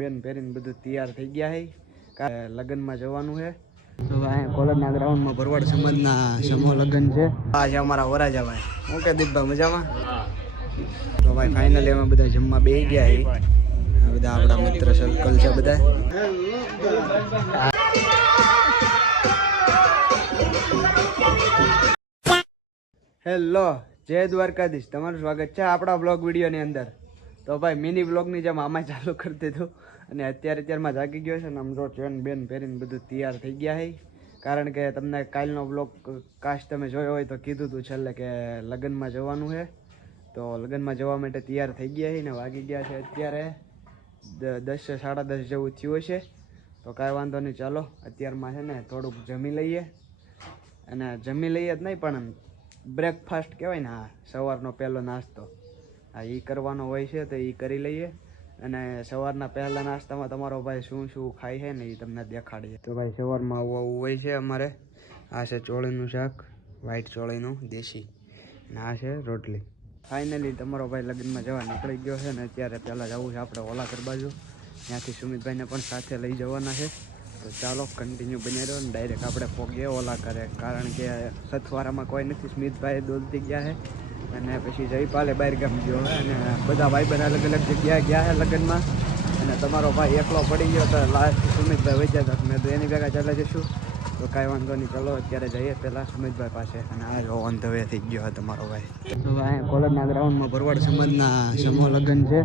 બેન પહેરીને બધું તૈયાર થઈ ગયા છે લગ્નમાં જવાનું છે તો અહીંયા કોલેજના ગ્રાઉન્ડમાં ભરવાડ સમાજના સમૂહ લગ્ન છે. આ છે અમારા વરાજાભાઈ. હું કે દીપભાઈ મજામાં? તો ભાઈ ફાઇનલી અમે બધા જમવા બેસી ગયા છે બધા આપણા મિત્ર સર્કલ છે બધા. હેલો જય દ્વારકાધીશ. તમારું સ્વાગત છે આપણા બ્લોગ વિડીયોની અંદર. તો ભાઈ મિની બ્લોગની જેમ આમાં ચાલુ કરી દીધું. અને અત્યારે અત્યારમાં જાગી ગયો છે ને, આમ જો ચેન બેન પહેરીને બધું તૈયાર થઈ ગયા છે. કારણ કે તમને કાલનો બ્લોગ કાશ તમે જોયો હોય તો કીધું હતું છેલ્લે કે લગ્નમાં જવાનું છે. તો લગ્નમાં જવા માટે તૈયાર થઈ ગયા છે ને, વાગી ગયા છે અત્યારે. દસ સાડા દસ જેવું થયું છે તો કાંઈ વાંધો નહીં, ચાલો. અત્યારમાં છે ને, થોડુંક જમી લઈએ. અને જમી લઈએ જ નહીં, પણ બ્રેકફાસ્ટ કહેવાય ને હા સવારનો પહેલો નાસ્તો. હા એ કરવાનો હોય છે તો એ કરી લઈએ. અને સવારના પહેલા નાસ્તામાં તમારો ભાઈ શું શું ખાય છે ને એ તમને દેખાડીએ. તો ભાઈ સવારમાં આવું આવું હોય છે અમારે. આ છે ચોળીનું શાક, વ્હાઈટ ચોળીનું, દેશી. અને આ છે રોટલી. ફાઇનલી તમારો ભાઈ લગ્નમાં જવા નીકળી ગયો છે ને અત્યારે પહેલાં જવું છે આપણે ઓલાકર બાજુ. ત્યાંથી સુમિતભાઈને પણ સાથે લઈ જવાના છે. તો ચાલો કન્ટિન્યુ બની રહ્યો ને ડાયરેક્ટ આપણે પોગે ઓલા કરે કારણ કે સથવારામાં કોઈ નથી. સ્મિતભાઈ દોલતી ગયા છે. અને પછી જયપાલે બહાર ગામ ગયો અને બધા ભાઈ બધા અલગ અલગ જગ્યાએ ગયા છે લગ્નમાં. અને તમારો ભાઈ એકલો પડી ગયો તો લાસ્ટ સુમિતભાઈ વચ્ચા હતા. મેં તો એની ભેગા ચાલે જશું તો કાંઈ વાંધો નહીં, ચલો અત્યારે જઈએ પહેલાં સુમિતભાઈ પાસે. અને આ જો ઓન ધ થઈ ગયો તમારો ભાઈ. કોલેજના ગ્રાઉન્ડમાં ભરવાડ સમાજના સમૂહ લગ્ન છે.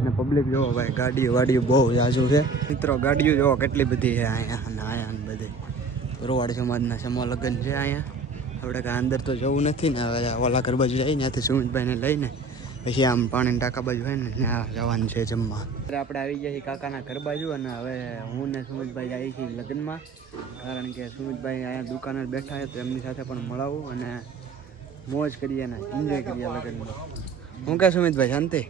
અને પબ્લિક જોવો ભાઈ, ગાડીઓ વાડીઓ બહુ જાજુ છે. મિત્રો, ગાડીઓ જોવો કેટલી બધી છે અહીંયા. અને અહીંયા બધે. ભરવાડ સમાજના સમૂહ લગ્ન છે અહીંયા. આપણે કાંઈ અંદર તો જવું નથી ને હવે ઓલા ઘર બાજુ જઈએ ત્યાંથી સુમિતભાઈને લઈને પછી આમ પાણી ટાંકા બાજુ હોય ને ત્યાં જવાનું છે જમવા. આપણે આવી ગયા છીએ કાકાના ઘર બાજુ અને હવે હું ને સુમિતભાઈ આવી છીએ લગ્નમાં. કારણ કે સુમિતભાઈ અહીંયા દુકાને બેઠા છે તો એમની સાથે પણ મળાવું અને મોજ કરીએ ને એન્જોય કરીએ લગ્નમાં. હું કે સુમિતભાઈ શાંતિ?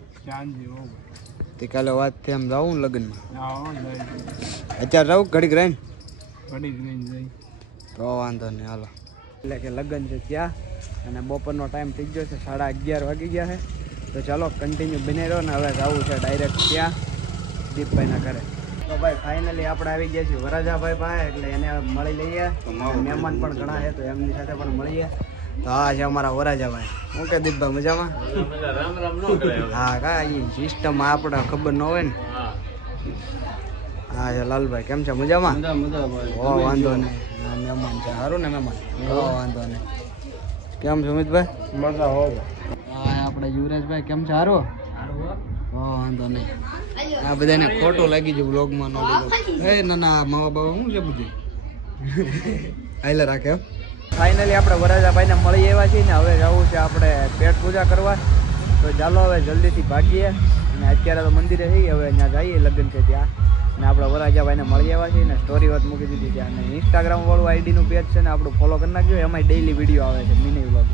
તે કાલે વાત થઈ એમ જાઉં લગ્નમાં? અત્યારે રહું ઘડીક રહીને? તો વાંધો નહીં હાલો. એટલે કે લગ્ન છે ત્યાં. અને બપોરનો ટાઈમ થઈ ગયો છે સાડા અગિયાર વાગી ગયા છે. તો ચાલો કન્ટિન્યુ બની રહ્યો ને હવે જવું છે ડાયરેક્ટ ત્યાં દીપભાઈના ઘરે. તો ભાઈ ફાઇનલી આપણે આવી ગયા છીએ વરાજાભાઈ પાસે એટલે એને મળી લઈએ. મહેમાન પણ ઘણા છે તો એમની સાથે પણ મળીએ. તો આ છે અમારા વરાજાભાઈ હું કે દીપભાઈ મજામાં? હા કા એ સિસ્ટમ આપણે ખબર ન હોય ને. હા. છે લાલભાઈ કેમ છે? મજામાં? વાંધો નહીં. મહેમાન છે. સારું ને મહેમાન? વાંધો નહીં. કેમ સુમિતભાઈ મજા હો. આપણે યુવરાજભાઈ કેમ છે? સારું વાંધો નહીં. આ બધાને ખોટું લાગી ગયું બ્લોગમાં નો લીધો. એ ના ના માવા બાવા શું છે બધું? હાલે રાખે ફાઇનલી આપણે વરાજાભાઈને મળી આવ્યા છીએ ને હવે જવું છે આપણે પેટ પૂજા કરવા. તો ચાલો હવે જલ્દીથી ભાગીએ. અને અત્યારે તો મંદિરે જઈએ હવે ત્યાં જઈએ લગ્ન છે ત્યાં. અને આપણે વરાજાભાઈને મળી આવ્યા છીએ ને સ્ટોરી વાત મૂકી દીધી છે. અને ઇન્સ્ટાગ્રામ વાળું આઈડીનું પેજ છે ને આપણું ફોલો કરી નાખ્યું એમાંય ડેઈલી વીડિયો આવે છે મિની વ્લોગ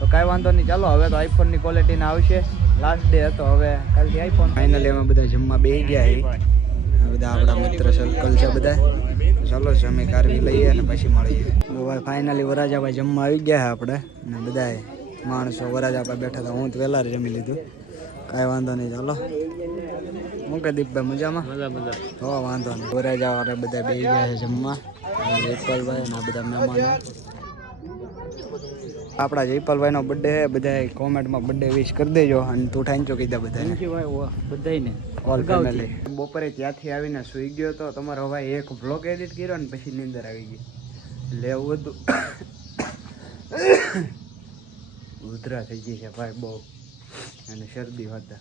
તો કાંઈ વાંધો નહીં, ચાલો, હવે તો આઈફોનની ક્વોલિટીને આવશે. લાસ્ટ ડે હતો, હવે કાલથી આઈફોન ફાઇનલી અમે બધા જમવા બે ગયા બધા આપણા મિત્ર સર્કલ છે બધા. ચાલો, જમી કારવી લઈએ અને પછી મળીએ. ફાઇનલી વરાજાભાઈ જમવા આવી ગયા આપણે. અને બધા માણસો વરાજાભાઈ બેઠા હતા, હું તો વહેલા જમી લીધું. કાંઈ વાંધો નહીં ચાલો. હું કે દીપભાઈ મજામાં? મજા મજા. તો વાંધો નહીં. વરાજા વાળા બધા બે ગયા છે જમવા. જયપાલભાઈ અને બધા મહેમાનો. આપણા જયપાલભાઈ નો બર્થડે બધા કોમેન્ટમાં બર્થડે વિશ કરી દેજો અને તું ઠાંચો કહી કીધા બધાને. બધાને ઓલ ફેમિલી બપોરે ત્યાંથી આવીને સુઈ ગયો તો તમારો ભાઈ એક વ્લોગ એડિટ કર્યો ને પછી નીંદર આવી ગઈ. એટલે એવું હતું. ઉધરા થઈ ગઈ છે ભાઈ બહુ. અને શરદી હતા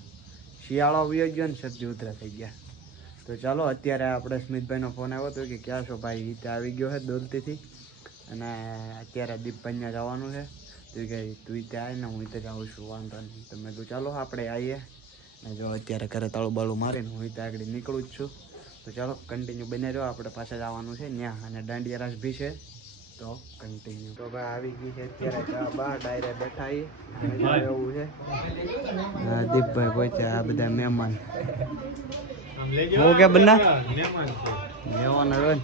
શિયાળો આવી ગયો ને શરદી ઉધરા થઈ ગયા. તો ચાલો, અત્યારે આપણે સ્મિતભાઈનો ફોન આવ્યો હતો કે, ક્યાં છો ભાઈ? તે આવી ગયો છે દોલતીથી અને અત્યારે દીપભાઈને જવાનું છે. તો કે તું ત્યાં ને, હું ત્યાં જાઉં છું, વાંધો નહીં. તો મેં કીધું, ચાલો, આપણે આવીએ અને જો અત્યારે ઘરે તાળું બાળું મારીને હું ત્યાં આગળ નીકળું જ છું. તો ચાલો કન્ટિન્યુ બને રહ્યો આપણે પાછા જવાનું છે ત્યાં અને દાંડિયા રાસ બી છે. તો કન્ટિન્યુ તો ભાઈ આવી ગઈ છે અત્યારે ચા બા ડાયરે બેઠા એવું છે. દીપભાઈ પહોંચ્યા આ બધા મહેમાન. હું કે બન્ના? મહેમાન આવ્યો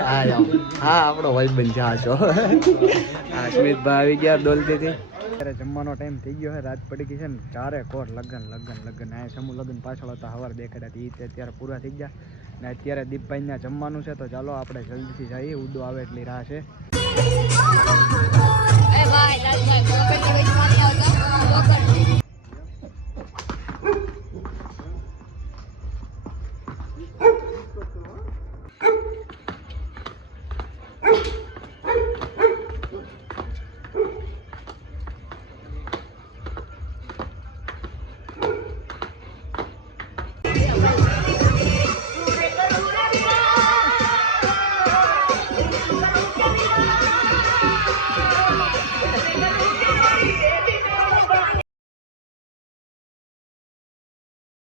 હા જાઓ હા આપણો ભાઈબંધ જા. છો હા સ્મિતભાઈ આવી ગયા ડોલતીથી અત્યારે જમવાનો ટાઈમ થઈ ગયો છે રાત પડી ગઈ છે ને. ચારે કોર લગન લગન લગન. આ સમૂહ લગ્ન પાછળ હતા હવાર દેખાડ્યા હતા એ અત્યારે પૂરા થઈ ગયા. ને અત્યારે દીપભાઈને જમવાનું છે, તો ચાલો આપણે જલ્દીથી જઈએ. ઉડો આવે એટલી રાહ છે.